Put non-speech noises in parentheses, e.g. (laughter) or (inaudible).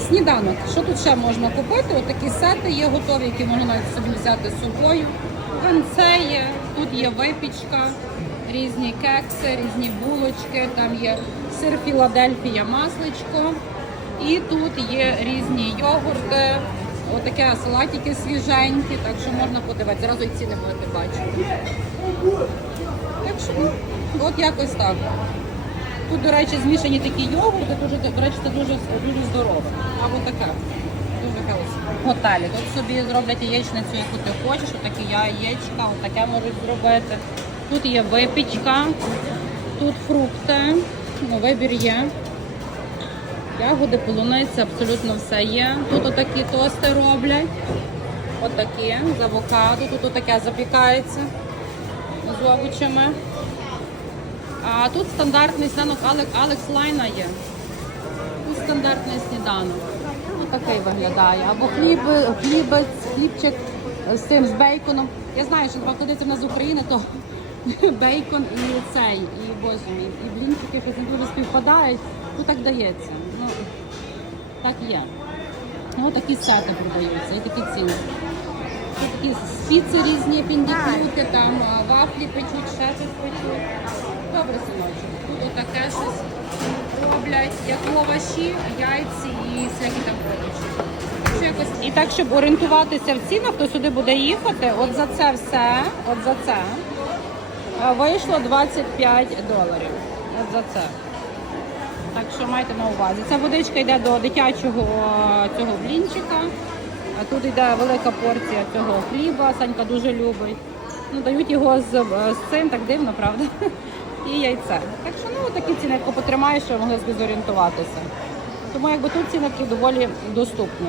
Сніданок. Що тут ще можна купити? Отакі сети є готові, які можна навіть собі взяти з собою. Венце є, тут є випічка, різні кекси, різні булочки, там є сир Філадельфія, масличко. І тут є різні йогурти, отаке салатики свіженькі, так що можна подивитися. Зразу і ціни будете бачити. Так що, от якось так. Тут, до речі, змішані такі йогурти, дуже, до речі, це дуже, дуже здорово. Або таке. Дуже. Готелі. Тут собі зроблять яєчницю, яку ти хочеш, отакі яєчка, отаке можуть зробити. Тут є випічка, тут фрукти, ну, вибір є. Ягоди, полуниця, абсолютно все є. Тут отакі тости роблять. Отакі з авокадо. Тут отаке запікається з овочами. А тут стандартний сніданок Алекс, Лайна є. Тут стандартний сніданок. Ось такий виглядає. Або хліб, хлібець, хлібчик з цим з бейконом. Я знаю, що це в нас з України, то (laughs) бейкон і цей, і боже і блінчики дуже співпадають. Ну так дається. Ну, так є. Ось такі сети продаються, і такі ціни. Тут такі спіци різні, піндікрути, там вафлі печуть, ще печуть. Як овочі, яйці і всякі там що якось- І так, щоб орієнтуватися в цінах, хто сюди буде їхати, от за це все, от за це е, вийшло 25 доларів. От за це. Так що майте на увазі. Ця водичка йде до дитячого е, цього блінчика. А тут йде велика порція цього хліба, Санька дуже любить. Ну, дають його з, е, з цим, так дивно, правда? І яйце. Так що ну такі ціни, як потримаєш, щоб могли зорієнтуватися. Тому якби тут ціни доволі доступні.